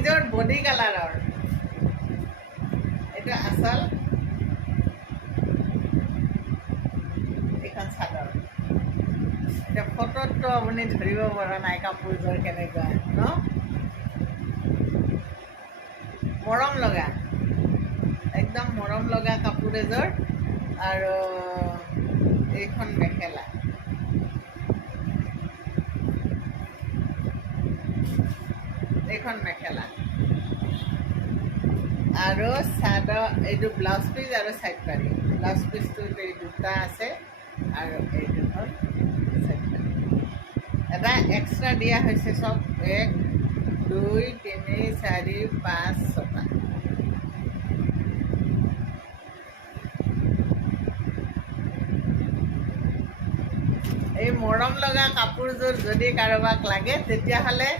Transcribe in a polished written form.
এইযোৰ বডি কালাৰৰ এইটো আচল এইখন চাদৰ এতিয়া ফটোততো আপুনি ধৰিব পৰা নাই কাপোৰযোৰ কেনেকুৱা ন মৰম লগা একদম মৰম লগা কাপোৰ এযোৰ আৰু এইখন মেখেলা এইখন মেখেলা আৰু চাদৰ এইটো ব্লাউজ পিচ আৰু চাইড পাৰি ব্লাউজ পিচটোত এই দুটা আছে আৰু এইটো হ'ল চাইড পাৰি এটা এক্সট্ৰা দিয়া হৈছে চব 1 2 3 4 5 6টা এই মৰম লগা কাপোৰযোৰ যদি কাৰোবাক লাগে তেতিয়াহ'লে